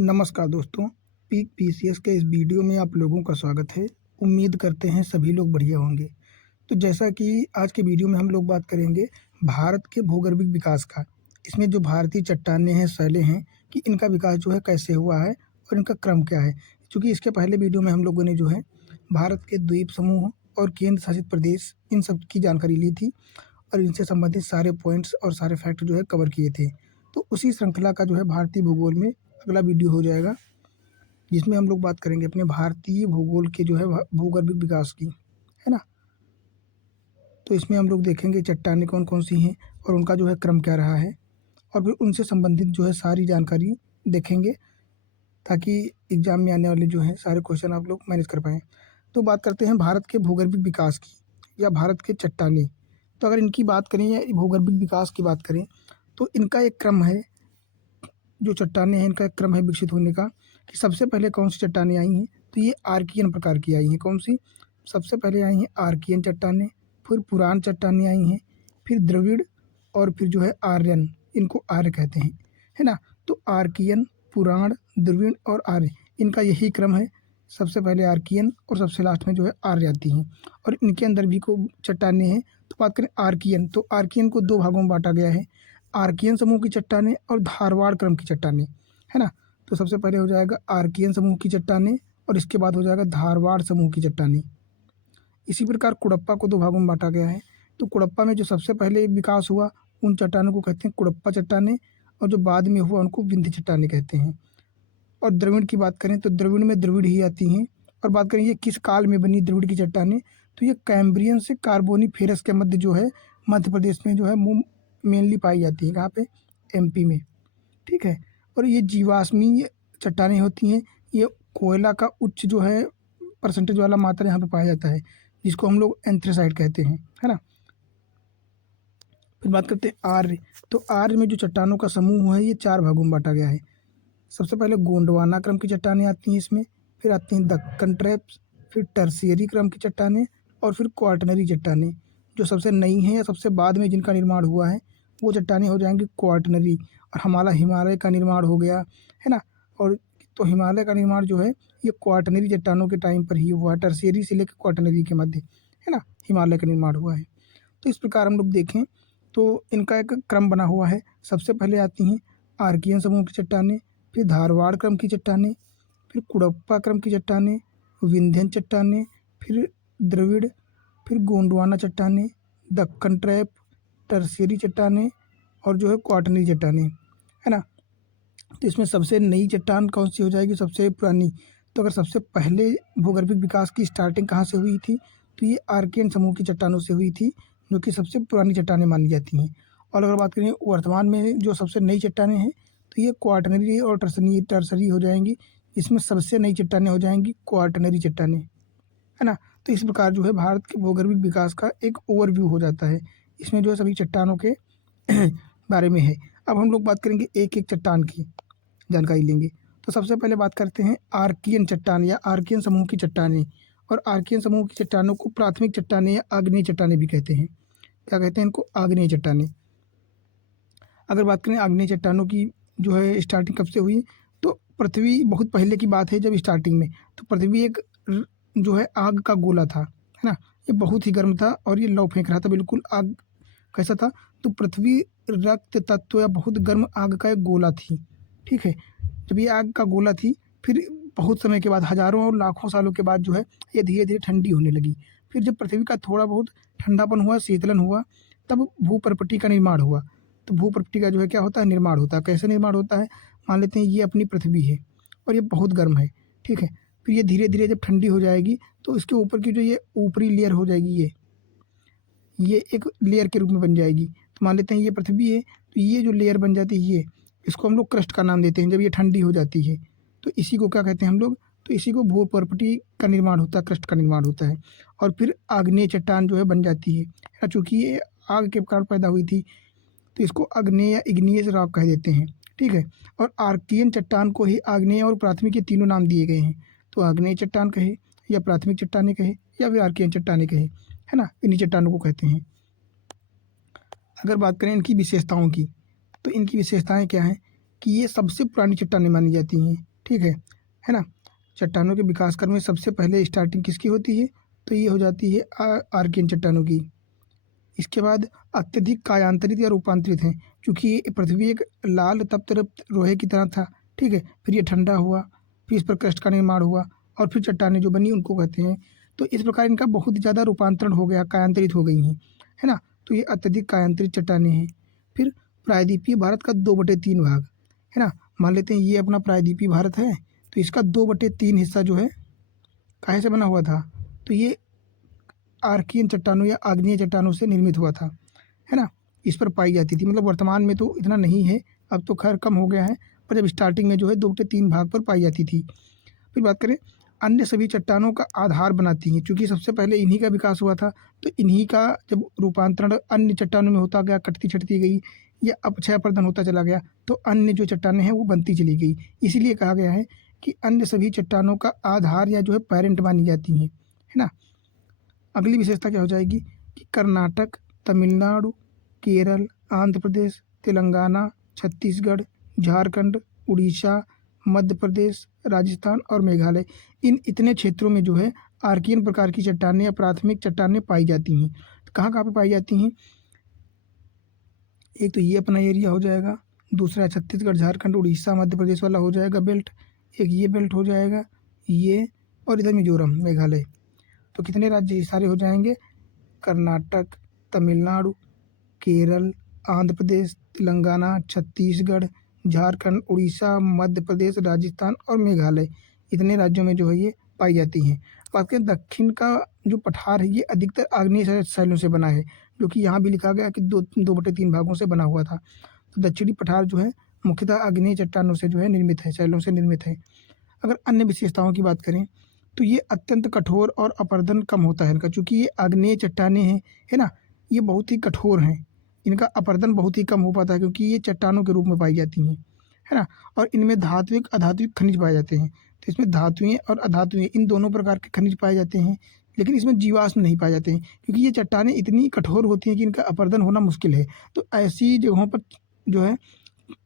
नमस्कार दोस्तों, peak PCS के इस वीडियो में आप लोगों का स्वागत है। उम्मीद करते हैं सभी लोग बढ़िया होंगे। तो जैसा कि आज के वीडियो में हम लोग बात करेंगे भारत के भूगर्भिक विकास का। इसमें जो भारतीय चट्टानें हैं, शैलें हैं कि इनका विकास जो है कैसे हुआ है और इनका क्रम क्या है। चूँकि इसके पहले वीडियो में हम लोगों ने जो है भारत के द्वीप समूह और केंद्र शासित प्रदेश इन सब की जानकारी ली थी और इनसे संबंधित सारे पॉइंट्स और सारे फैक्ट जो है कवर किए थे। तो उसी श्रृंखला का जो है भारतीय भूगोल में अगला वीडियो हो जाएगा, जिसमें हम लोग बात करेंगे अपने भारतीय भूगोल के जो है भूगर्भिक विकास की, है ना। तो इसमें हम लोग देखेंगे चट्टानें कौन कौन सी हैं और उनका जो है क्रम क्या रहा है, और फिर उनसे संबंधित जो है सारी जानकारी देखेंगे, ताकि एग्जाम में आने वाले जो है सारे क्वेश्चन आप लोग मैनेज कर पाएँ। तो बात करते हैं भारत के भूगर्भिक विकास की या भारत के चट्टानें। तो अगर इनकी बात करें या भूगर्भिक विकास की बात करें तो इनका एक क्रम है, जो चट्टानें हैं इनका एक क्रम है विकसित होने का, कि सबसे पहले कौन सी चट्टानें आई हैं। तो ये आर्कियन प्रकार की आई हैं। कौन सी? सबसे पहले आई हैं आर्कियन चट्टानें, फिर पुरान चट्टानें आई हैं, फिर द्रविड़ और फिर जो है आर्यन। इनको आर्य कहते हैं, है ना। तो आर्कियन, पुराण, द्रविड़ और आर्य, इनका यही क्रम है। सबसे पहले आर्कियन और सबसे लास्ट में जो है आर्य आती हैं, और इनके अंदर भी को चट्टानें हैं। तो बात करें आर्कियन, तो आर्कियन को दो भागों में बांटा गया है, आर्कियन समूह की चट्टानें और धारवाड़ क्रम की चट्टानें, है ना। तो सबसे पहले हो जाएगा आर्कियन समूह की चट्टानें और इसके बाद हो जाएगा धारवाड़ समूह की चट्टानें। इसी प्रकार कुड़प्पा को दो भागों में बांटा गया है। तो कुड़प्पा में जो सबसे पहले विकास हुआ उन चट्टानों को कहते हैं कुड़प्पा चट्टानें, और जो बाद में हुआ उनको विंध्य चट्टानें कहते हैं। और द्रविड़ की बात करें तो द्रविड़ में द्रविड़ ही आती हैं। और बात करें ये किस काल में बनी द्रविड़ की चट्टानें, तो ये कैम्ब्रियन से कार्बोनीफेरस के मध्य जो है मध्य प्रदेश में जो है मेनली पाई जाती है। कहाँ पे? एमपी में, ठीक है। और ये जीवाश्मीय चट्टानें होती हैं। ये कोयला का उच्च जो है परसेंटेज वाला मात्रा यहाँ पे पाया जाता है, जिसको हम लोग एंथ्रेसाइट कहते हैं, है ना। फिर बात करते हैं आर्य। तो आर्य में जो चट्टानों का समूह है ये चार भागों में बांटा गया है। सबसे पहले गोंडवाना क्रम की चट्टानें आती हैं इसमें, फिर आती हैं दक्कन ट्रैप्स, फिर टर्शियरी क्रम की चट्टानें, और फिर क्वार्टनरी चट्टानें। जो सबसे नई हैं या सबसे बाद में जिनका निर्माण हुआ है वो चट्टानें हो जाएंगी क्वार्टनरी। और हमारा हिमालय का निर्माण हो गया, है ना। और तो हिमालय का निर्माण जो है ये क्वार्टनरी चट्टानों के टाइम पर ही हुआ है, टर्शियरी से लेकर क्वार्टनरी के मध्य, है ना, हिमालय का निर्माण हुआ है। तो इस प्रकार हम लोग देखें तो इनका एक क्रम बना हुआ है। सबसे पहले आती हैं आर्कियन समूह की चट्टानें, फिर धारवाड़ क्रम की चट्टानें, फिर कुड़प्पा क्रम की चट्टानें, विंध्यन चट्टानें, फिर द्रविड़, फिर गोंडवाना चट्टानें, दक्कन ट्रैप, टर्शियरी चट्टानें और जो है क्वार्टनरी चट्टानें, है ना। तो इसमें सबसे नई चट्टान कौन सी हो जाएगी, सबसे पुरानी? तो अगर सबसे पहले भूगर्भिक विकास की स्टार्टिंग कहाँ से हुई थी, तो ये आर्कियन समूह की चट्टानों से हुई थी, जो कि सबसे पुरानी चट्टानें मानी जाती हैं। और अगर बात करें वर्तमान में जो सबसे नई चट्टानें हैं, तो ये क्वार्टनरी और टर्सरी हो जाएंगी। इसमें सबसे नई चट्टानें हो जाएंगी क्वार्टनरी चट्टानें, है ना। तो इस प्रकार जो है भारत के भूगर्भिक विकास का एक ओवरव्यू हो जाता है। इसमें जो है सभी चट्टानों के बारे में है। अब हम लोग बात करेंगे एक एक चट्टान की जानकारी लेंगे। तो सबसे पहले बात करते हैं आर्कियन चट्टान या आर्कियन समूह की चट्टानें। और आर्कियन समूह की चट्टानों को प्राथमिक चट्टानें या आग्नेय चट्टानें भी कहते हैं। क्या कहते हैं इनको? आग्नेय चट्टानें। अगर बात करें आग्नेय चट्टानों की जो है स्टार्टिंग कब से हुई, तो पृथ्वी बहुत पहले की बात है। जब स्टार्टिंग में तो पृथ्वी एक जो है आग का गोला था, है ना। ये बहुत ही गर्म था और ये लौ फेंक रहा था, बिल्कुल आग कैसा था, तो पृथ्वी रक्त तत्व या बहुत गर्म आग का एक गोला थी, ठीक है। जब ये आग का गोला थी, फिर बहुत समय के बाद हज़ारों और लाखों सालों के बाद जो है ये धीरे धीरे ठंडी होने लगी। फिर जब पृथ्वी का थोड़ा बहुत ठंडापन हुआ, शीतलन हुआ, तब भूपर्पटी का निर्माण हुआ। तो भूपर्पटी का जो है क्या होता है, निर्माण होता है। कैसे निर्माण होता है? मान लेते हैं ये अपनी पृथ्वी है और ये बहुत गर्म है, ठीक है। फिर ये धीरे धीरे जब ठंडी हो जाएगी तो इसके ऊपर की जो ये ऊपरी लेयर हो जाएगी, ये एक लेयर के रूप में बन जाएगी। तो मान लेते हैं ये पृथ्वी है, तो ये जो लेयर बन जाती है इसको हम लोग क्रस्ट का नाम देते हैं। जब ये ठंडी हो जाती है तो इसी को क्या कहते हैं हम लोग, तो इसी को भूपर्पटी का निर्माण होता है, क्रस्ट का निर्माण होता है। और फिर आग्नेय चट्टान जो है बन जाती है। चूँकि ये आग के कारण पैदा हुई थी तो इसको आग्नेय या इग्नियस रॉक कह देते हैं, ठीक है। और आर्कियन चट्टान को ही आग्नेय और प्राथमिक ये तीनों नाम दिए गए हैं। तो आग्नेय चट्टान कहे या प्राथमिक चट्टानें कहे या फिर आर्कियन चट्टानें कहे, है ना, इन्हीं चट्टानों को कहते हैं। अगर बात करें इनकी विशेषताओं की, तो इनकी विशेषताएं क्या हैं कि ये सबसे पुरानी चट्टानें मानी जाती हैं। ठीक है ना। चट्टानों के विकास क्रम में सबसे पहले स्टार्टिंग किसकी होती है, तो ये हो जाती है आर्कियन चट्टानों की। इसके बाद अत्यधिक कायांतरित या रूपांतरित हैं, क्योंकि पृथ्वी एक लाल तप्त लोहे की तरह था, ठीक है। फिर ये ठंडा हुआ, फिर इस पर क्रस्ट का निर्माण हुआ और फिर चट्टानें जो बनी उनको कहते हैं। तो इस प्रकार इनका बहुत ज़्यादा रूपांतरण हो गया, कायांतरित हो गई हैं, है ना। तो ये अत्यधिक कायांतरित चट्टानें हैं। फिर प्रायद्वीपीय भारत का 2/3 भाग, है ना। मान लेते हैं ये अपना प्रायद्वीपीय भारत है, तो इसका 2/3 हिस्सा जो है काहे से बना हुआ था, तो ये आर्कियन चट्टानों या आग्नेय चट्टानों से निर्मित हुआ था, है ना। इस पर पाई जाती थी, मतलब वर्तमान में तो इतना नहीं है, अब तो खैर कम हो गया है, पर जब स्टार्टिंग में जो है 2/3 भाग पर पाई जाती थी। फिर बात करें अन्य सभी चट्टानों का आधार बनाती हैं, क्योंकि सबसे पहले इन्हीं का विकास हुआ था, तो इन्हीं का जब रूपांतरण अन्य चट्टानों में होता गया, कटती छटती गई या अपक्षय अपर्दन होता चला गया, तो अन्य जो चट्टानें हैं वो बनती चली गई। इसीलिए कहा गया है कि अन्य सभी चट्टानों का आधार या जो है पेरेंट मानी जाती हैं, है ना। अगली विशेषता क्या हो जाएगी कि कर्नाटक, तमिलनाडु, केरल, आंध्र प्रदेश, तेलंगाना, छत्तीसगढ़, झारखंड, उड़ीसा, मध्य प्रदेश, राजस्थान और मेघालय, इन इतने क्षेत्रों में जो है आर्कियन प्रकार की चट्टानें या प्राथमिक चट्टानें पाई जाती हैं। तो कहाँ कहाँ पे पाई जाती हैं, एक तो ये अपना एरिया हो जाएगा, दूसरा छत्तीसगढ़, झारखंड, उड़ीसा, मध्य प्रदेश वाला हो जाएगा बेल्ट, एक ये बेल्ट हो जाएगा ये, और इधर मिजोरम, मेघालय। तो कितने राज्य ये सारे हो जाएंगे, कर्नाटक, तमिलनाडु, केरल, आंध्र प्रदेश, तेलंगाना, छत्तीसगढ़, झारखंड, उड़ीसा, मध्य प्रदेश, राजस्थान और मेघालय, इतने राज्यों में जो है ये पाई जाती हैं। बात करें दक्षिण का जो पठार है ये अधिकतर आग्नेय शैलों से बना है, जो कि यहाँ भी लिखा गया कि 2/3 भागों से बना हुआ था। तो दक्षिणी पठार जो है मुख्यतः आग्नेय चट्टानों से जो है निर्मित है, शैलों से निर्मित है। अगर अन्य विशेषताओं की बात करें तो ये अत्यंत कठोर और अपरदन कम होता है इनका, चूँकि ये आग्नेय चट्टानें हैं, है ना, ये बहुत ही कठोर हैं। इनका अपरदन बहुत ही कम हो पाता है, क्योंकि ये चट्टानों के रूप में पाई जाती हैं, है ना। और इनमें धात्विक, अधात्विक खनिज पाए जाते हैं। तो इसमें धातुएँ और अधातुएँ इन दोनों प्रकार के खनिज पाए जाते हैं, लेकिन इसमें जीवाश्म नहीं पाए जाते हैं, क्योंकि ये चट्टानें इतनी कठोर होती हैं कि इनका अपरदन होना मुश्किल है। तो ऐसी जगहों पर जो है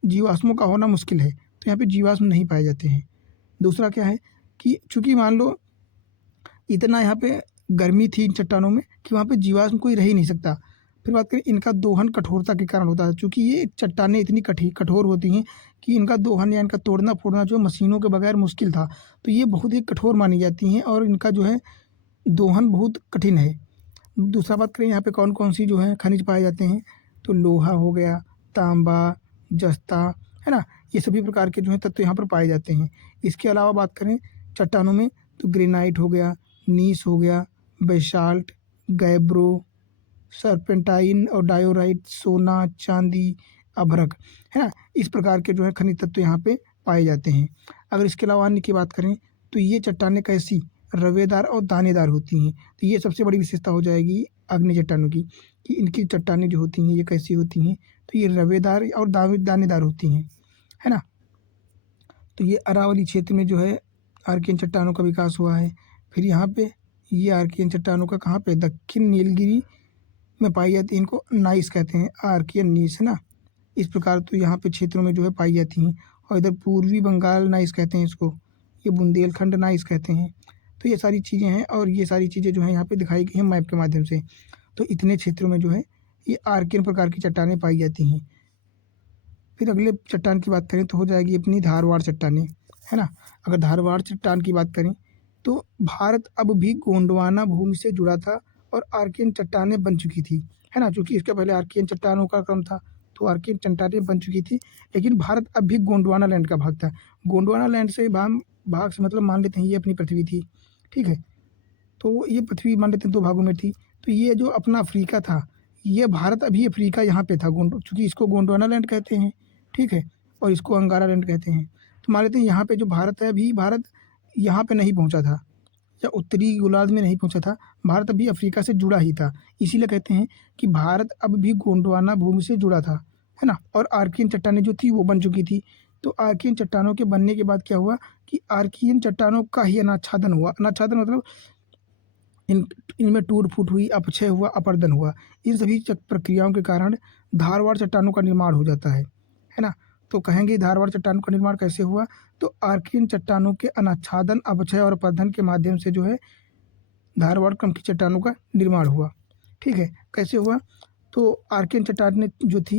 जीवाश्मों का होना मुश्किल है, तो यहाँ पे जीवाश्म नहीं पाए जाते हैं। दूसरा क्या है कि चूँकि मान लो इतना यहाँ पे गर्मी थी इन चट्टानों में कि वहाँ पे जीवाश्म कोई रह ही नहीं सकता। फिर बात करें इनका दोहन कठोरता के कारण होता है, चूँकि ये चट्टानें इतनी कठोर होती हैं कि इनका दोहन या इनका तोड़ना फोड़ना जो मशीनों के बगैर मुश्किल था, तो ये बहुत ही कठोर मानी जाती हैं और इनका जो है दोहन बहुत कठिन है। दूसरा बात करें यहाँ पे कौन कौन सी जो है खनिज पाए जाते हैं, तो लोहा हो गया, तांबा, जस्ता, है ना, ये सभी प्रकार के जो है तत्व यहाँ पर पाए जाते हैं। इसके अलावा बात करें चट्टानों में तो ग्रेनाइट हो गया, नीस हो गया, बेसाल्ट, गैब्रो, सर्पेंटाइन और डायोराइट, सोना, चांदी, अभ्रक, है ना, इस प्रकार के जो है खनिज तत्व यहाँ पे पाए जाते हैं। अगर इसके अलावा अन्य की बात करें तो ये चट्टानें कैसी रवेदार और दानेदार होती हैं। तो ये सबसे बड़ी विशेषता हो जाएगी आग्नेय चट्टानों की, कि इनकी चट्टानें जो होती हैं ये कैसी होती हैं, तो ये रवेदार और दानेदार होती हैं, है ना। तो ये अरावली क्षेत्र में जो है आर्कियन चट्टानों का विकास हुआ है। फिर यहाँ पे ये आर्कियन चट्टानों का कहाँ पे, दक्षिण नीलगिरी में पाई जाती है, इनको नाइस कहते हैं, आर्कियन नीस, है ना। इस प्रकार तो यहाँ पे क्षेत्रों में जो है पाई जाती हैं। और इधर पूर्वी बंगाल नाइस कहते हैं इसको, ये बुंदेलखंड नाइस कहते हैं। तो ये सारी चीज़ें हैं और ये सारी चीज़ें जो है यहाँ पे दिखाई गई हैं मैप के माध्यम से। तो इतने क्षेत्रों में जो है ये आर्कियन प्रकार की चट्टानें पाई जाती हैं। फिर अगले चट्टान की बात करें तो हो जाएगी अपनी धारवाड़ चट्टानें, है ना। अगर धारवाड़ चट्टान की बात करें तो भारत अब भी गोंडवाना भूमि से जुड़ा था और आर्कियन चट्टानें बन चुकी थी, है ना। चूँकि इसके पहले आर्कियन चट्टानों का क्रम था, तो आर्कियन चट्टानें बन चुकी थी, लेकिन भारत अब भी गोंडवाना लैंड का भाग था। गोंडवाना लैंड से भाग से मतलब मान लेते हैं ये अपनी पृथ्वी थी, ठीक है। तो ये पृथ्वी मान लेते हैं 2 भागों में थी। तो ये जो अपना अफ्रीका था, ये भारत अभी अफ्रीका यहाँ पे था, चूँकि इसको गोंडवाना लैंड कहते हैं, ठीक है, और इसको अंगारा लैंड कहते हैं। तो मान लेते हैं यहाँ पे जो भारत है, अभी भारत यहाँ पे नहीं पहुँचा था या उत्तरी गोलार्ध में नहीं पहुँचा था, भारत अभी अफ्रीका से जुड़ा ही था। इसीलिए कहते हैं कि भारत अब भी गोंडवाना भूमि से जुड़ा था, है ना। और आर्कियन चट्टानें जो थी वो बन चुकी थी। तो आर्कियन चट्टानों के बनने के बाद क्या हुआ कि आर्कियन चट्टानों का ही अनाच्छादन हुआ। अनाच्छादन मतलब इनमें टूट-फूट हुई, अपक्षय हुआ, अपरदन हुआ। इन सभी प्रक्रियाओं के कारण धारवाड़ चट्टानों का निर्माण हो जाता है ना। तो कहेंगे धारवाड़ चट्टानों का निर्माण कैसे हुआ, तो आर्कियन चट्टानों के अनाच्छादन, अपक्षय और अपरदन के माध्यम से जो है धारवाड़ क्रम की चट्टानों का निर्माण हुआ। ठीक है, कैसे हुआ, तो आर्कियन चट्टानें जो थी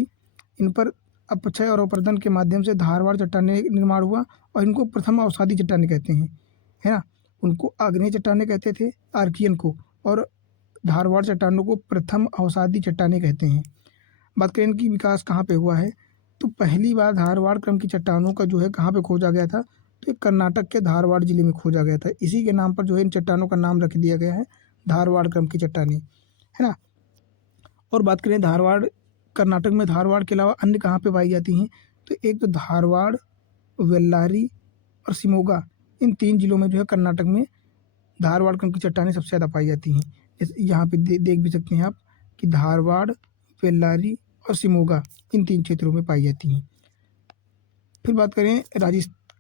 इन पर अपक्षय और अपरदन के माध्यम से धारवाड़ चट्टानें निर्माण हुआ, और इनको प्रथम अवसादी चट्टानें कहते हैं, है ना। उनको आग्नेय चट्टानें कहते थे आर्कियन को, और धारवाड़ चट्टानों को प्रथम अवसादी चट्टानें कहते हैं। बात करें इनकी विकास कहाँ पे हुआ है, तो पहली बार धारवाड़ क्रम की चट्टानों का जो है कहाँ पे खोजा गया था, तो ये कर्नाटक के धारवाड़ जिले में खोजा गया था। इसी के नाम पर जो है इन चट्टानों का नाम रख दिया गया है धारवाड़ क्रम की चट्टानें, है ना। और बात करें धारवाड़, कर्नाटक में धारवाड़ के अलावा अन्य कहाँ पे पाई जाती हैं, तो एक तो धारवाड़, वेल्लारी और शिमोगा, इन 3 जिलों में जो है कर्नाटक में धारवाड़ क्रम की चट्टानें सबसे ज़्यादा पाई जाती हैं। जैसे यहाँ पे देख भी सकते हैं आप कि धारवाड़, वेल्लारी और शिमोगा इन 3 क्षेत्रों में पाई जाती हैं। फिर बात करें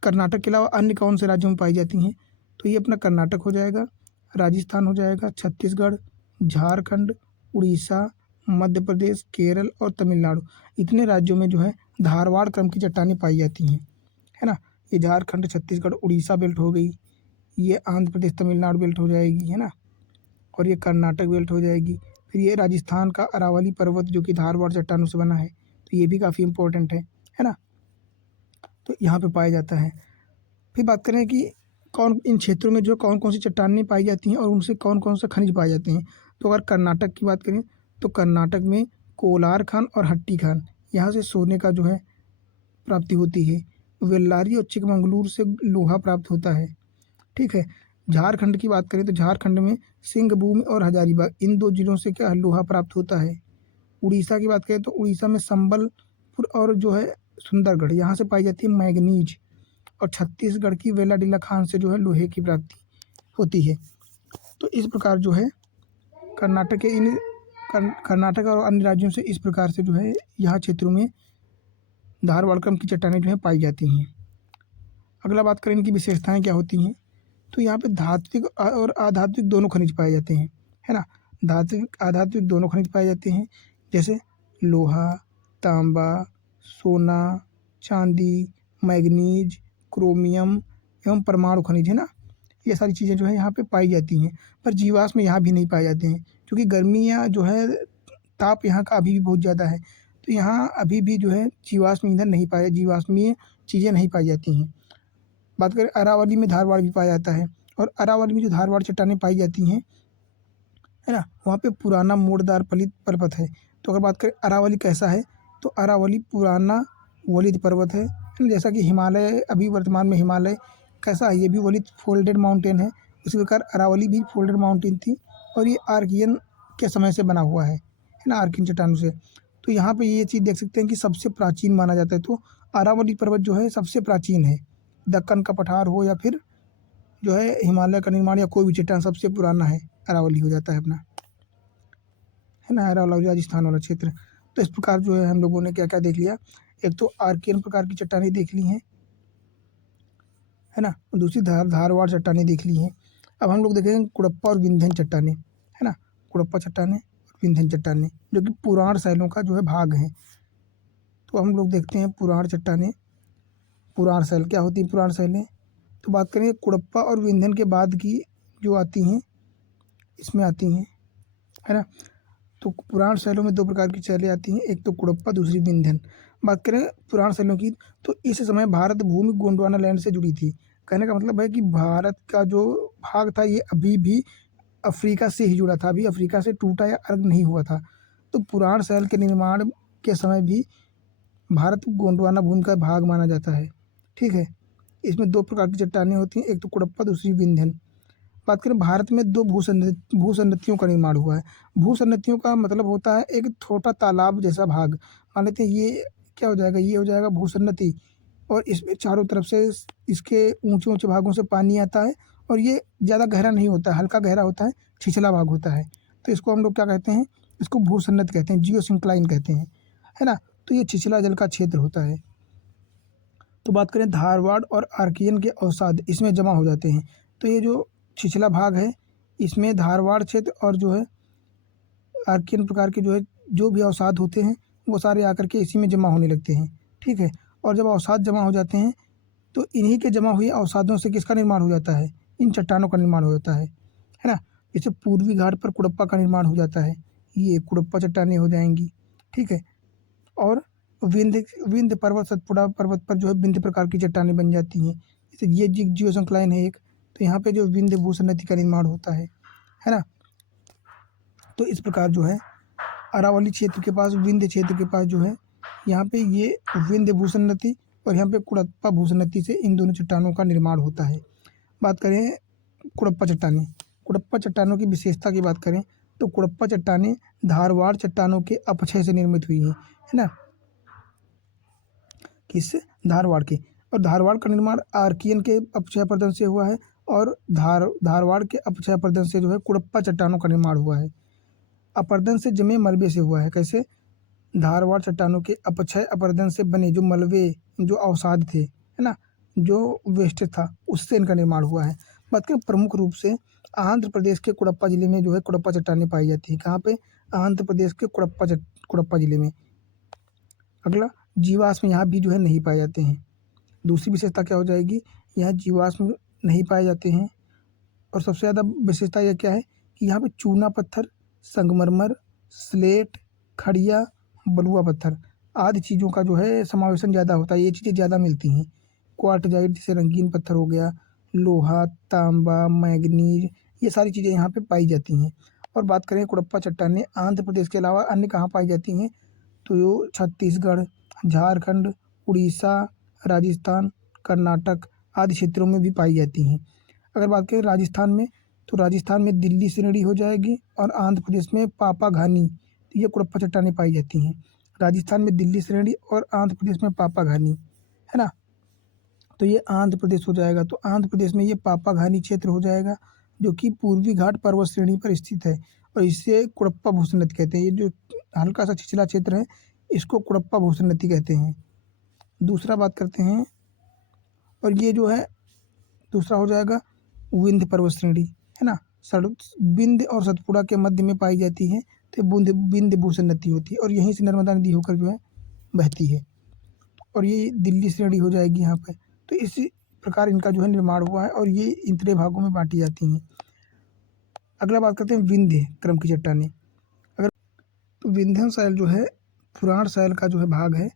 कर्नाटक के अलावा अन्य कौन से राज्यों में पाई जाती हैं, तो ये अपना कर्नाटक हो जाएगा, राजस्थान हो जाएगा, छत्तीसगढ़, झारखंड, उड़ीसा, मध्य प्रदेश, केरल और तमिलनाडु, इतने राज्यों में जो है धारवाड़ क्रम की चट्टानें पाई जाती हैं, है ना। ये झारखंड, छत्तीसगढ़, उड़ीसा बेल्ट हो गई, ये आंध्र प्रदेश, तमिलनाडु बेल्ट हो जाएगी, है ना, और ये कर्नाटक बेल्ट हो जाएगी। फिर ये राजस्थान का अरावली पर्वत जो कि धारवाड़ चट्टानों से बना है, तो ये भी काफ़ी इंपॉर्टेंट है ना, तो यहाँ पे पाया जाता है। फिर बात करें कि कौन इन क्षेत्रों में जो कौन कौन सी चट्टानें पाई जाती हैं और उनसे कौन कौन से खनिज पाए जाते हैं, तो अगर कर्नाटक की बात करें तो कर्नाटक में कोलार खान और हट्टी खान, यहाँ से सोने का जो है प्राप्ति होती है। वेल्लारी और चिकमंगलूर से लोहा प्राप्त होता है। ठीक है, झारखंड की बात करें तो झारखंड में सिंहभूम और हजारीबाग, इन 2 जिलों से क्या लोहा प्राप्त होता है। उड़ीसा की बात करें तो उड़ीसा में संबलपुर और जो है सुंदरगढ़, यहाँ से पाई जाती है मैग्नीज, और छत्तीसगढ़ की वेलाडिला खान से जो है लोहे की प्राप्ति होती है। तो इस प्रकार जो है कर्नाटक के इन कर्नाटक और अन्य राज्यों से इस प्रकार से जो है यहाँ क्षेत्रों में धारवाड़ क्रम की चट्टानें जो है पाई जाती हैं। अगला बात करें इनकी विशेषताएं क्या होती हैं, तो यहाँ पे धात्विक और आधात्विक दोनों खनिज पाए जाते हैं, है ना। धात्विक आधात्विक दोनों खनिज पाए जाते हैं, जैसे लोहा, तांबा, सोना, चांदी, मैग्नीज, क्रोमियम एवं परमाणु खनिज, है ना। ये सारी चीज़ें जो है यहाँ पे पाई जाती हैं, पर जीवाश्म यहाँ भी नहीं पाए जाते हैं, क्योंकि गर्मियाँ जो है ताप यहाँ का अभी भी बहुत ज़्यादा है, तो यहाँ अभी भी जो है जीवाश्म ईंधन नहीं पाया, जीवाश्मीय चीज़ें नहीं पाई जाती हैं। बात करें अरावली में धारवाड़ भी पाया जाता है, और अरावली में जो धारवाड़ चट्टानें पाई जाती हैं, है ना, वहाँ पे पुराना मोड़दार फलित पर्वत है। तो अगर बात करें अरावली कैसा है, तो अरावली पुराना वलित पर्वत है, जैसा कि हिमालय अभी वर्तमान में हिमालय कैसा है, ये भी वलित फोल्डेड माउंटेन है। इसी प्रकार अरावली भी फोल्डेड माउंटेन थी, और ये आर्कियन के समय से बना हुआ है ना, आर्कियन चट्टानों से। तो यहाँ पे ये चीज़ देख सकते हैं कि सबसे प्राचीन माना जाता है, तो अरावली पर्वत जो है सबसे प्राचीन है। दक्कन का पठार हो या फिर जो है हिमालय का निर्माण या कोई भी चट्टान, सबसे पुराना है अरावली हो जाता है अपना, है ना, अरावली राजस्थान वाला क्षेत्र। तो इस प्रकार जो है हम लोगों ने क्या क्या देख लिया, एक तो आर्कियन प्रकार की चट्टानें देख ली हैं, है ना, दूसरी धारवाड़ चट्टानें देख ली हैं। अब हम लोग देखेंगे कुड़प्पा और विंध्यन चट्टानें, है ना, कुड़प्पा चट्टानें और विंध्यन चट्टानें जो कि पुराण शैलों का जो है भाग है। तो हम लोग देखते हैं पुराण चट्टानें। पुराण शैल क्या होती है, पुराण शैलें, तो बात करें कुड़प्पा और विंध्यन के बाद की जो आती हैं, इसमें आती हैं, है ना। तो पुराण शैलों में 2 प्रकार की शैलें आती हैं, एक तो कुड़प्पा, दूसरी विंध्यन। बात करें पुराण शैलों की, तो इस समय भारत भूमि गोंडवाना लैंड से जुड़ी थी। कहने का मतलब है कि भारत का जो भाग था ये अभी भी अफ्रीका से ही जुड़ा था, अभी अफ्रीका से टूटा या अलग नहीं हुआ था। तो पुराण शैल के निर्माण के समय भी भारत गोंडवाना भूमि का भाग माना जाता है। ठीक है, इसमें 2 प्रकार की चट्टानें होती हैं, एक तो कुड़प्पा, दूसरी विंध्यन। बात करें भारत में 2 भूसन्नतियों का निर्माण हुआ है। भूसन्नतियों का मतलब होता है एक छोटा तालाब जैसा भाग, मान लेते हैं ये क्या हो जाएगा, ये हो जाएगा भूसन्नति, और इसमें चारों तरफ से इसके ऊंचे ऊंचे भागों से पानी आता है, और ये ज़्यादा गहरा नहीं होता है, हल्का गहरा होता है, छिछला भाग होता है। तो इसको हम लोग क्या कहते हैं, इसको भूसन्नति कहते हैं, जियोसिंक्लाइन कहते हैं, है ना। तो ये छिछला जल का क्षेत्र होता है। तो बात करें धारवाड़ और आर्कियन के अवसाद इसमें जमा हो जाते हैं, तो ये जो छिछला भाग है इसमें धारवाड़ क्षेत्र और जो है आर्कियन प्रकार के जो है जो भी अवसाद होते हैं वो सारे आकर के इसी में जमा होने लगते हैं। ठीक है, और जब अवसाद जमा हो जाते हैं तो इन्हीं के जमा हुए अवसादों से किसका निर्माण हो जाता है, इन चट्टानों का निर्माण हो जाता है ना। जैसे पूर्वी घाट पर कुड़प्पा का निर्माण हो जाता है, ये कुड़प्पा चट्टानें हो जाएंगी, ठीक है। और विंध्य विंध्य पर्वत सतपुड़ा पर्वत पर जो है विंध्य प्रकार की चट्टानें बन जाती हैं। जैसे ये जियो संक्लाइन है एक, तो यहाँ पे जो विंध्य भूषण नदी का निर्माण होता है ना। तो इस प्रकार जो है अरावली क्षेत्र के पास, विंध्य क्षेत्र के पास जो है यहाँ पे ये विंध्य भूषण नदी और यहाँ पे कुड़प्पा भूषण नदी से इन दोनों चट्टानों का निर्माण होता है। बात करें कुड़प्पा चट्टानें, कुड़प्पा चट्टानों की विशेषता की बात करें तो कुड़प्पा चट्टानें धारवाड़ चट्टानों के अपक्षय से निर्मित हुई हैं, है ना। किस, धारवाड़ के, और धारवाड़ का निर्माण आर्कियन के अपक्षय प्रदन से हुआ है और धारवाड़ के अपक्षय प्रदन से जो है कुड़प्पा चट्टानों का निर्माण हुआ है। अपर्दन से जमे मलबे से हुआ है, कैसे, धारवाड़ चट्टानों के अपक्षय अपर्दन से बने जो मलबे, जो अवसाद थे, है ना, जो वेस्टेज था, उससे इनका निर्माण हुआ है। बात करें प्रमुख रूप से आंध्र प्रदेश के कुड़प्पा जिले में जो है कुड़प्पा चट्टानें पाई जाती है। कहाँ पे, आंध्र प्रदेश के कुड़प्पा जिले में। अगला, जीवाश्म यहाँ भी जो है नहीं पाए जाते हैं। दूसरी विशेषता क्या हो जाएगी, यहाँ जीवाश्म नहीं पाए जाते हैं। और सबसे ज़्यादा विशेषता यह क्या है कि यहाँ पे चूना पत्थर, संगमरमर, स्लेट, खड़िया, बलुआ पत्थर आदि चीज़ों का जो है समावेशन ज़्यादा होता है, ये चीज़ें ज़्यादा मिलती हैं। क्वार्टजाइट जैसे रंगीन पत्थर हो गया, लोहा, तांबा, मैंगनीज, ये सारी चीज़ें यहाँ पे पाई जाती हैं। और बात करें कुड़प्पा चट्टानें आंध्र प्रदेश के अलावा अन्य कहाँ पाई जाती हैं, तो यो छत्तीसगढ़, झारखंड, उड़ीसा, राजस्थान, कर्नाटक आदि क्षेत्रों में भी पाई जाती हैं। अगर बात करें राजस्थान में, तो राजस्थान में दिल्ली श्रेणी हो जाएगी और आंध्र प्रदेश में पापा घानी, तो ये कुड़प्पा चट्टानें पाई जाती हैं। राजस्थान में दिल्ली श्रेणी और आंध्र प्रदेश में पापा घानी, है ना। तो ये आंध्र प्रदेश हो जाएगा। तो आंध्र प्रदेश में ये पापा घानी क्षेत्र हो जाएगा जो कि पूर्वी घाट पर्वत श्रेणी पर स्थित है और इसे कुड़प्पा भूषण नदी कहते हैं। ये जो हल्का सा छिछला क्षेत्र है इसको कुड़प्पा भूषण नदी कहते हैं। दूसरा बात करते हैं, और ये जो है दूसरा हो जाएगा विंध्य पर्वत श्रेणी, है ना। विंध्य और सतपुड़ा के मध्य में पाई जाती है, तो विंध्य भूषण नदी होती है और यहीं से नर्मदा नदी होकर जो है बहती है और ये दिल्ली श्रेणी हो जाएगी यहाँ पे। तो इस प्रकार इनका जो है निर्माण हुआ है और ये इतने भागों में बांटी जाती हैं। अगला बात करते हैं विंध्य क्रम की चट्टानें। अगर तो विंध्यन शैल जो है पुराण शैल का जो है भाग है।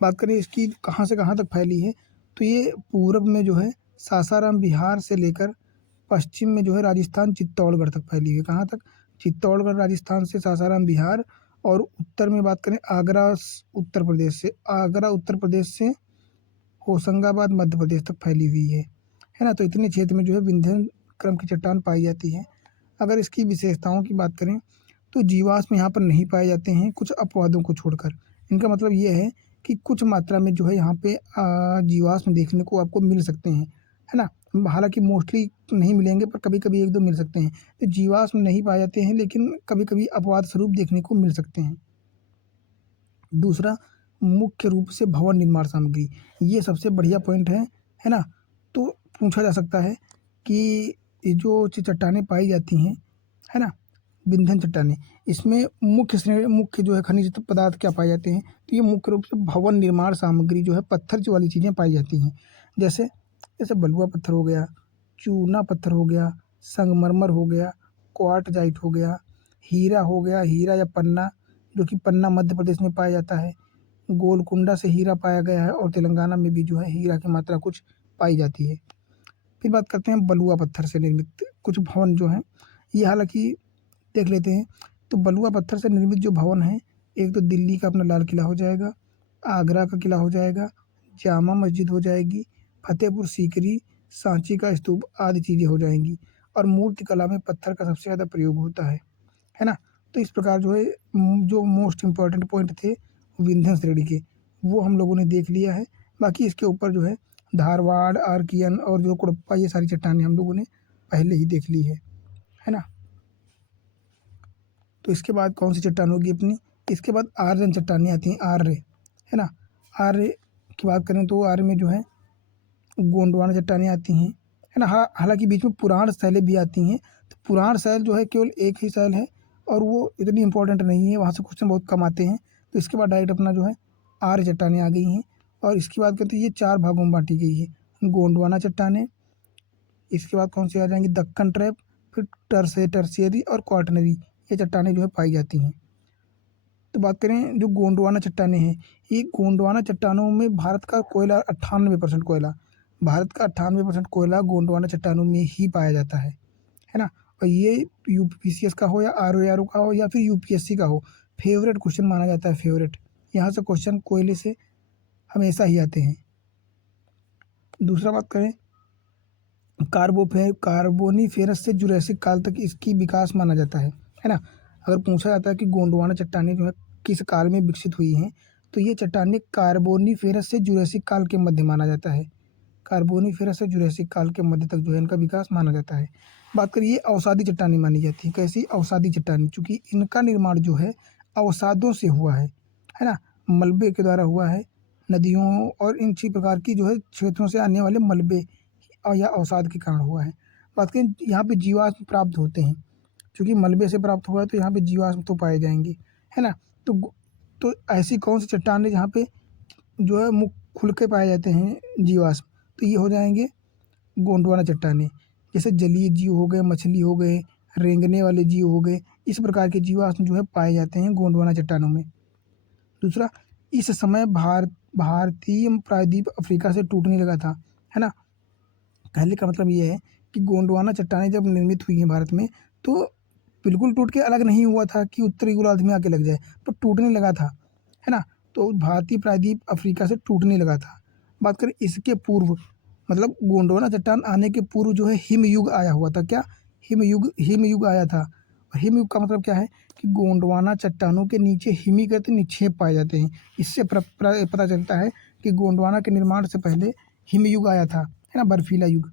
बात करें इसकी कहाँ से कहाँ तक फैली है, तो ये पूर्व में जो है सासाराम बिहार से लेकर पश्चिम में जो है राजस्थान चित्तौड़गढ़ तक फैली हुई है। कहाँ तक, चित्तौड़गढ़ राजस्थान से सासाराम बिहार, और उत्तर में बात करें आगरा उत्तर प्रदेश से, आगरा उत्तर प्रदेश से होशंगाबाद मध्य प्रदेश तक फैली हुई है ना। तो इतने क्षेत्र में जो है विंध्यन क्रम की चट्टान पाई जाती है। अगर इसकी विशेषताओं की बात करें तो जीवाश्म यहाँ पर नहीं पाए जाते हैं कुछ अपवादों को छोड़कर। इनका मतलब ये है कि कुछ मात्रा में जो है यहाँ पे जीवाश्म देखने को आपको मिल सकते हैं, है ना। हालांकि मोस्टली नहीं मिलेंगे पर कभी कभी एक दो मिल सकते हैं। तो जीवाश्म नहीं पाए जाते हैं लेकिन कभी कभी अपवाद स्वरूप देखने को मिल सकते हैं। दूसरा, मुख्य रूप से भवन निर्माण सामग्री, ये सबसे बढ़िया पॉइंट है ना। तो पूछा जा सकता है कि ये जो चट्टानें पाई जाती हैं, है ना, विंध्यन चट्टानें, इसमें मुख्य जो है खनिज पदार्थ क्या पाए जाते हैं, तो ये मुख्य रूप से भवन निर्माण सामग्री जो है पत्थर वाली चीज़ें पाई जाती हैं। जैसे जैसे बलुआ पत्थर हो गया, चूना पत्थर हो गया, संगमरमर हो गया, क्वार्टजाइट हो गया, हीरा हो गया, हीरा या पन्ना जो कि पन्ना मध्य प्रदेश में पाया जाता है, गोलकुंडा से हीरा पाया गया है और तेलंगाना में भी जो है हीरा की मात्रा कुछ पाई जाती है। फिर बात करते हैं बलुआ पत्थर से निर्मित कुछ भवन जो हैं, ये हालांकि देख लेते हैं। तो बलुआ पत्थर से निर्मित जो भवन है, एक तो दिल्ली का अपना लाल किला हो जाएगा, आगरा का किला हो जाएगा, जामा मस्जिद हो जाएगी, फतेहपुर सीकरी, सांची का स्तूप आदि चीज़ें हो जाएंगी। और मूर्ति कला में पत्थर का सबसे ज़्यादा प्रयोग होता है ना। तो इस प्रकार जो है जो मोस्ट इम्पॉर्टेंट पॉइंट थे विंध्यन श्रेणी के वो हम लोगों ने देख लिया है। बाकी इसके ऊपर जो है धारवाड़, आर्कियन और जो कुड़प्पा, ये सारी चट्टानें हम लोगों ने पहले ही देख ली है ना। तो इसके बाद कौन सी चट्टान होगी अपनी, इसके बाद आर्यन चट्टानें आती हैं, आर्य, है ना। आर्य की बात करें तो आर्य में जो है गोंडवाना चट्टानें आती हैं, है ना। हालांकि बीच में पुराण शैलें भी आती हैं। तो पुराण शैल जो है केवल एक ही शैल है और वो इतनी इंपॉर्टेंट नहीं है, वहाँ से क्वेश्चन बहुत कम आते हैं। तो इसके बाद डायरेक्ट अपना जो है आर्य चट्टानें आ गई हैं और इसकी बात करते हैं ये 4 भागों में बांटी गई है। गोंडवाना चट्टानें, इसके बाद कौन सी आ जाएंगी, दक्कन ट्रैप, फिर टर्शियरी और क्वार्टनरी, ये चट्टानें जो है पाई जाती हैं। तो बात करें जो गोंडवाना चट्टानें हैं, ये गोंडवाना चट्टानों में भारत का कोयला 98% कोयला, भारत का 98% कोयला गोंडवाना चट्टानों में ही पाया जाता है ना। और ये यूपीसीएस का हो या आरओआरओ का हो या फिर यूपीएससी का हो, फेवरेट क्वेश्चन माना जाता है, फेवरेट। यहाँ से क्वेश्चन कोयले से हमेशा ही आते हैं। दूसरा बात करें कार्बोनीफेरस से जुरैसिक काल तक इसकी विकास माना जाता है ना। अगर पूछा जाता है कि गोंडवाना चट्टानें जो है किस काल में विकसित हुई हैं, तो ये चट्टानें कार्बोनीफेरस से जुरैसिक काल के मध्य माना जाता है। कार्बोनीफेरस से जुरैसिक काल के मध्य तक जो है इनका विकास माना जाता है। बात करिए ये अवसादी चट्टानें मानी जाती है। कैसी अवसादी चट्टानें, चूँकि इनका निर्माण जो है अवसादों से हुआ है ना, मलबे के द्वारा हुआ है। नदियों और इन इसी प्रकार की जो है क्षेत्रों से आने वाले मलबे और या अवसाद के कारण हुआ है। बात करें यहाँ पे जीवाश्म प्राप्त होते हैं, क्योंकि मलबे से प्राप्त हुआ है तो यहाँ पे जीवाश्म तो पाए जाएंगे, है ना। तो ऐसी कौन सी चट्टान है जहाँ पे जो है मुख खुल के पाए जाते हैं जीवाश्म, तो ये हो जाएंगे गोंडवाना चट्टानें। जैसे जलीय जीव हो गए, मछली हो गए, रेंगने वाले जीव हो गए, इस प्रकार के जीवाश्म जो है पाए जाते हैं गोंडवाना चट्टानों में। दूसरा, इस समय भारतीय प्रायद्वीप अफ्रीका से टूटने लगा था, है ना। कहने का मतलब ये है कि गोंडवाना चट्टानें जब निर्मित हुई हैं भारत में, तो बिल्कुल टूट के अलग नहीं हुआ था कि उत्तरी गोलार्ध में आके लग जाए, पर टूटने लगा था, है ना। तो भारतीय प्रायद्वीप अफ्रीका से टूटने लगा था। बात करें इसके पूर्व, मतलब गोंडवाना चट्टान आने के पूर्व जो है हिमयुग आया हुआ था। क्या, हिमयुग आया था। और हिमयुग का मतलब क्या है कि गोंडवाना चट्टानों के नीचे हिमीकृत निक्षेप पाए जाते हैं। इससे पता चलता है कि गोंडवाना के निर्माण से पहले हिमयुग आया था, है ना, बर्फीला युग।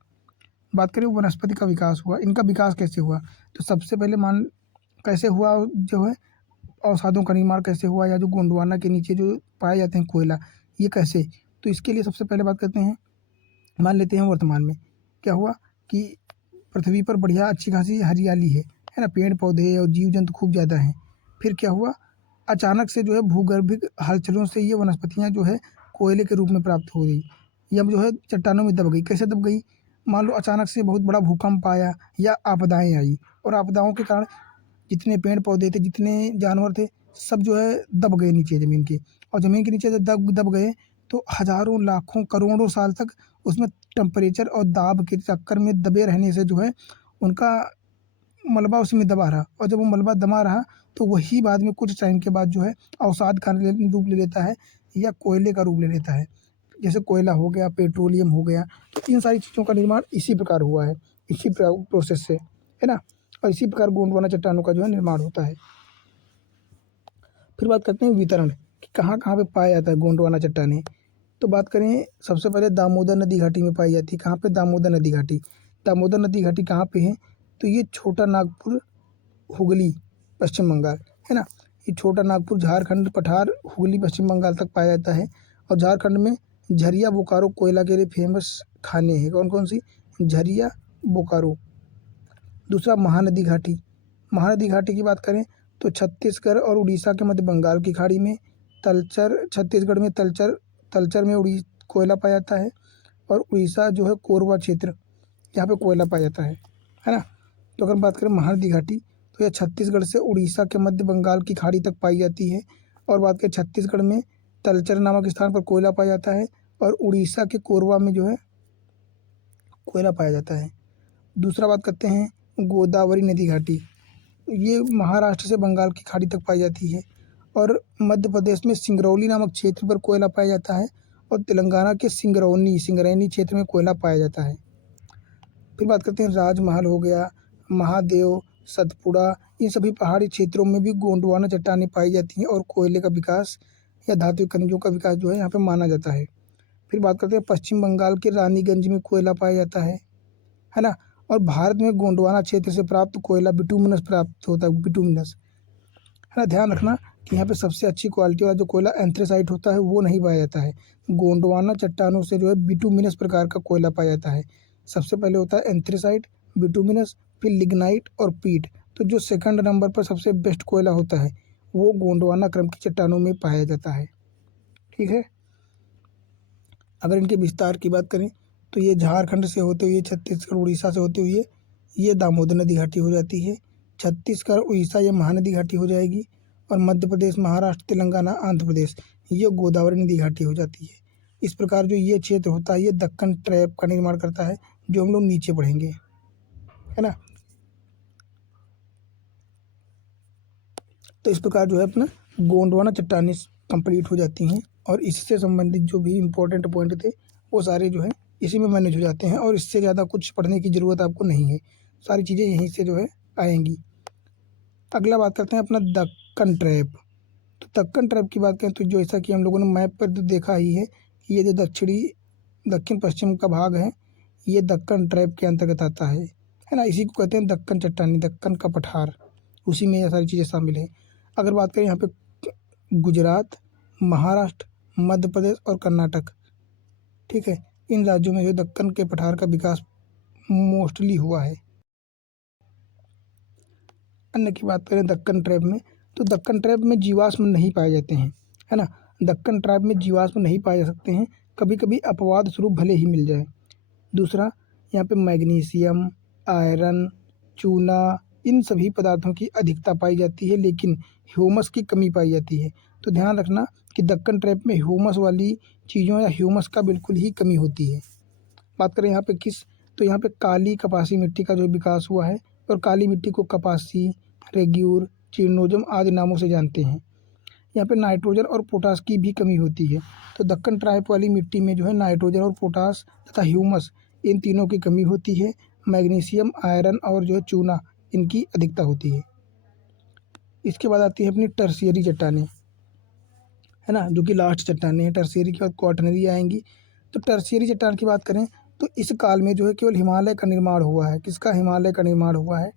बात करें वनस्पति का विकास हुआ, इनका विकास कैसे हुआ, तो सबसे पहले कैसे हुआ जो है अवसादों का निर्माण कैसे हुआ, या जो गोंडवाना के नीचे जो पाए जाते हैं कोयला, ये कैसे। तो इसके लिए सबसे पहले बात करते हैं, मान लेते हैं वर्तमान में क्या हुआ कि पृथ्वी पर बढ़िया अच्छी खासी हरियाली है ना, पेड़ पौधे और जीव जंतु खूब ज़्यादा हैं। फिर क्या हुआ, अचानक से जो है भूगर्भिक हलचलों से ये वनस्पतियाँ जो है कोयले के रूप में प्राप्त हो गई, या जो है चट्टानों में दब गई। कैसे दब गई, मान लो अचानक से बहुत बड़ा भूकंप आया या आपदाएं आई, और आपदाओं के कारण जितने पेड़ पौधे थे, जितने जानवर थे, सब जो है दब गए नीचे ज़मीन के। और ज़मीन के नीचे जब दब गए तो हज़ारों लाखों करोड़ों साल तक उसमें टेम्परेचर और दाब के चक्कर में दबे रहने से जो है उनका मलबा उसमें दबा रहा, और जब वो मलबा दबा रहा तो वही बाद में कुछ टाइम के बाद जो है अवसाद का रूप ले लेता है या कोयले का रूप ले लेता है। जैसे कोयला हो गया, पेट्रोलियम हो गया, तो इन सारी चीज़ों का निर्माण इसी प्रकार हुआ है, इसी प्रोसेस से, है ना। और इसी प्रकार गोंडवाना चट्टानों का जो है निर्माण होता है। फिर बात करते हैं वितरण कि कहाँ कहाँ पे पाया जाता है गोंडवाना चट्टानें। तो बात करें सबसे पहले दामोदर नदी घाटी में पाई जाती है। कहाँ पे, दामोदर नदी घाटी। दामोदर नदी घाटी कहाँ पे है, तो ये छोटा नागपुर, हुगली, पश्चिम बंगाल, है ना। ये छोटा नागपुर, झारखंड, पठार, हुगली, पश्चिम बंगाल तक पाया जाता है। और झारखंड में झरिया बोकारो कोयला के लिए फेमस खाने हैं। कौन कौन सी, झरिया, बोकारो। दूसरा, महानदी घाटी। महानदी घाटी की बात करें तो छत्तीसगढ़ और उड़ीसा के मध्य बंगाल की खाड़ी में, तलचर, छत्तीसगढ़ में तलचर में कोयला पाया जाता है। और उड़ीसा जो है कोरबा क्षेत्र, यहाँ पे कोयला पाया जाता है ना। तो अगर बात करें महानदी घाटी, तो यह छत्तीसगढ़ से उड़ीसा के मध्य बंगाल की खाड़ी तक पाई जाती है। और बात करें छत्तीसगढ़ में तलचर नामक स्थान पर कोयला पाया जाता है, और उड़ीसा के कोरबा में जो है कोयला पाया जाता है। दूसरा बात करते हैं गोदावरी नदी घाटी। ये महाराष्ट्र से बंगाल की खाड़ी तक पाई जाती है। और मध्य प्रदेश में सिंगरौली नामक क्षेत्र पर कोयला पाया जाता है। और तेलंगाना के सिंगरैनी क्षेत्र में कोयला पाया जाता है। फिर बात करते हैं राजमहल हो गया, महादेव, सतपुड़ा, इन सभी पहाड़ी क्षेत्रों में भी गोंडवाना चट्टानें पाई जाती हैं, और कोयले का विकास या धातु खनिजों का विकास जो है यहाँ पे माना जाता है। फिर बात करते हैं पश्चिम बंगाल के रानीगंज में कोयला पाया जाता है ना। और भारत में गोंडवाना क्षेत्र से प्राप्त कोयला बिटुमिनस प्राप्त होता है, बिटुमिनस, है ना। ध्यान रखना कि यहाँ पे सबसे अच्छी क्वालिटी वाला जो कोयला एंथ्रेसाइट होता है वो नहीं पाया जाता है। गोंडवाना चट्टानों से जो है बिटुमिनस प्रकार का कोयला पाया जाता है। सबसे पहले होता है एंथ्रेसाइट, बिटुमिनस, फिर लिग्नाइट और पीट। तो जो सेकंड नंबर पर सबसे बेस्ट कोयला होता है वो गोंडवाना क्रम की चट्टानों में पाया जाता है। ठीक है। अगर इनके विस्तार की बात करें तो ये झारखंड से होते हुए छत्तीसगढ़ उड़ीसा से होते हुए ये दामोदर नदी घाटी हो जाती है। छत्तीसगढ़ उड़ीसा ये महानदी घाटी हो जाएगी और मध्य प्रदेश महाराष्ट्र तेलंगाना आंध्र प्रदेश ये गोदावरी नदी घाटी हो जाती है। इस प्रकार जो ये क्षेत्र होता है ये दक्कन ट्रैप का निर्माण करता है, जो हम लोग नीचे पढ़ेंगे, है ना। तो इस प्रकार जो है अपना गोंडवाना चट्टानें कंप्लीट हो जाती हैं और इससे संबंधित जो भी इम्पोर्टेंट पॉइंट थे वो सारे जो है इसी में मैनेज हो जाते हैं और इससे ज़्यादा कुछ पढ़ने की ज़रूरत आपको नहीं है, सारी चीज़ें यहीं से जो है आएंगी। अगला बात करते हैं अपना दक्कन ट्रैप। तो दक्कन ट्रैप की बात करें तो जैसा कि हम लोगों ने मैप पर तो देखा ही है कि ये जो दक्षिण पश्चिम का भाग है ये दक्कन ट्रैप के अंतर्गत आता है ना। इसी को कहते हैं दक्कन चट्टानी, दक्कन का पठार, उसी में ये सारी चीज़ें शामिल हैं। अगर बात करें यहाँ पे गुजरात, महाराष्ट्र, मध्य प्रदेश और कर्नाटक, ठीक है, इन राज्यों में जो दक्कन के पठार का विकास मोस्टली हुआ है। अन्य की बात करें दक्कन ट्रैप में तो दक्कन ट्रैप में जीवाश्म नहीं पाए जाते हैं, है ना। दक्कन ट्रैप में जीवाश्म नहीं पाए जा सकते हैं, कभी कभी अपवाद स्वरूप भले ही मिल जाए। दूसरा, यहाँ पे मैग्नीशियम, आयरन, चूना, इन सभी पदार्थों की अधिकता पाई जाती है, लेकिन ह्यूमस की कमी पाई जाती है। तो ध्यान रखना कि दक्कन ट्रैप में ह्यूमस वाली चीज़ों या ह्यूमस का बिल्कुल ही कमी होती है। बात करें यहाँ पे तो यहाँ पे काली कपासी मिट्टी का जो विकास हुआ है और काली मिट्टी को कपासी, रेग्यूर, चिरनोजम आदि नामों से जानते हैं। यहाँ पे नाइट्रोजन और पोटास की भी कमी होती है। तो दक्कन ट्राइप वाली मिट्टी में जो है नाइट्रोजन और पोटास तथा ह्यूमस इन तीनों की कमी होती है। मैग्नीशियम, आयरन और जो है चूना इनकी अधिकता होती है। इसके बाद आती है अपनी टर्शियरी चट्टानें, है ना, जो कि लास्ट चट्टानें हैं। टर्शियरी के बाद क्वाटरनरी आएंगी। तो टर्शियरी चट्टान की बात करें तो इस काल में जो है केवल हिमालय का निर्माण हुआ है। किसका? हिमालय का निर्माण हुआ है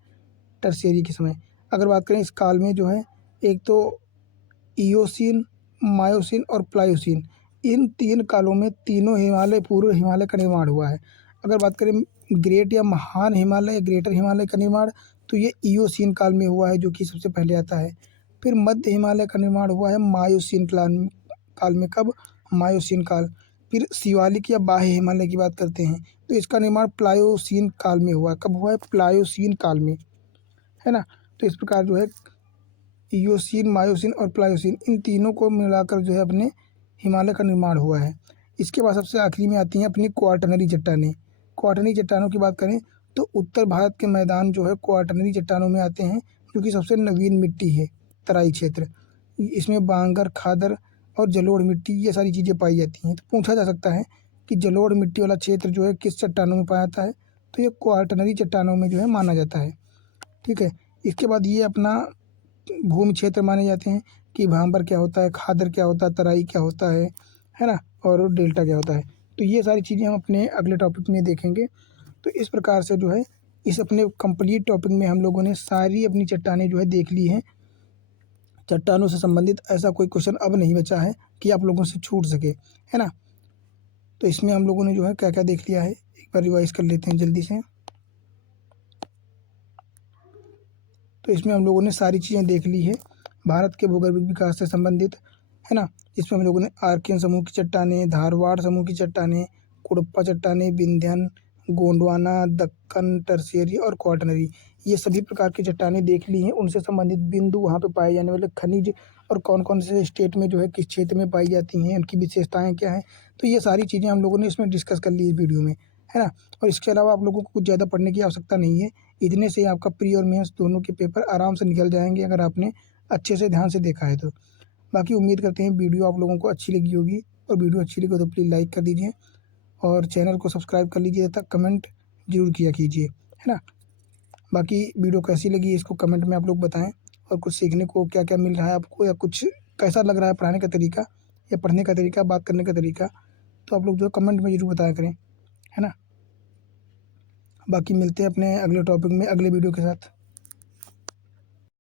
टर्शियरी के समय। अगर बात करें इस काल में जो है एक तो इयोसीन, मायोसीन और प्लायोसीन, इन तीन कालों में तीनों हिमालय, पूर्व हिमालय का निर्माण हुआ है। अगर बात करें ग्रेट या महान हिमालय, ग्रेटर हिमालय का निर्माण, तो ये इयोसीन काल में हुआ है, जो कि सबसे पहले आता है। फिर मध्य हिमालय का निर्माण हुआ है मायोसीन काल में। कब? मायोसीन काल। फिर शिवालिक या बाह्य हिमालय की बात करते हैं तो इसका निर्माण प्लायोसीन काल में हुआ है। कब हुआ है? प्लायोसीन काल में, है ना। तो इस प्रकार जो है इयोसीन, मायोसीन और प्लायोसीन, इन तीनों को मिलाकर जो है अपने हिमालय का निर्माण हुआ है। इसके बाद सबसे आखिरी में आती हैं अपनी क्वाटरनरी चट्टानें। क्वाटरनरी चट्टानों की बात करें तो उत्तर भारत के मैदान जो है क्वाटरनरी चट्टानों में आते हैं, जो कि सबसे नवीन मिट्टी है, तराई क्षेत्र। इसमें बांगर, खादर और जलोढ़ मिट्टी, ये सारी चीज़ें पाई जाती हैं। तो पूछा जा सकता है कि जलोढ़ मिट्टी वाला क्षेत्र जो है किस चट्टानों में पाया जाता है, तो ये क्वाटरनरी चट्टानों में जो है माना जाता है, ठीक है। इसके बाद ये अपना भूमि क्षेत्र माने जाते हैं कि भांबर क्या होता है, खादर क्या होता है, तराई क्या होता है ना, और डेल्टा क्या होता है। तो ये सारी चीज़ें हम अपने अगले टॉपिक में देखेंगे। तो इस प्रकार से जो है इस अपने कंप्लीट टॉपिक में हम लोगों ने सारी अपनी चट्टानें जो है देख ली हैं। चट्टानों से संबंधित ऐसा कोई क्वेश्चन अब नहीं बचा है कि आप लोगों से छूट सके, है ना। तो इसमें हम लोगों ने जो है क्या क्या देख लिया है, एक बार रिवाइज कर लेते हैं जल्दी से। तो इसमें हम लोगों ने सारी चीज़ें देख ली है भारत के भूगर्भिक विकास से संबंधित, है ना। इसमें हम लोगों ने आर्कियन समूह की चट्टानें, धारवाड़ समूह की चट्टानें, कुडप्पा चट्टानें, विंध्यन, गोंडवाना, दक्कन, टर्शियरी और क्वाटरनरी, ये सभी प्रकार की चट्टानें देख ली हैं। उनसे संबंधित बिंदु, वहाँ पे पाए जाने वाले खनिज और कौन कौन से स्टेट में जो है किस क्षेत्र में पाई जाती हैं, उनकी विशेषताएँ क्या हैं, तो ये सारी चीज़ें हम लोगों ने इसमें डिस्कस कर ली इस वीडियो में, है ना। और इसके अलावा आप लोगों को कुछ ज़्यादा पढ़ने की आवश्यकता नहीं है। इतने से आपका प्री और मेंस दोनों के पेपर आराम से निकल जाएंगे अगर आपने अच्छे से ध्यान से देखा है तो। बाकी उम्मीद करते हैं वीडियो आप लोगों को अच्छी लगी होगी, और वीडियो अच्छी लगी तो प्लीज़ लाइक कर दीजिए और चैनल को सब्सक्राइब कर लीजिए तथा कमेंट जरूर किया कीजिए, है ना। बाकी वीडियो कैसी लगी इसको कमेंट में आप लोग बताएं, और कुछ सीखने को क्या क्या मिल रहा है आपको, या कुछ कैसा लग रहा है पढ़ाने का तरीका या पढ़ने का तरीका, बात करने का तरीका, तो आप लोग जो है कमेंट में ज़रूर बताया करें, है ना। बाकी मिलते हैं अपने अगले टॉपिक में अगले वीडियो के साथ।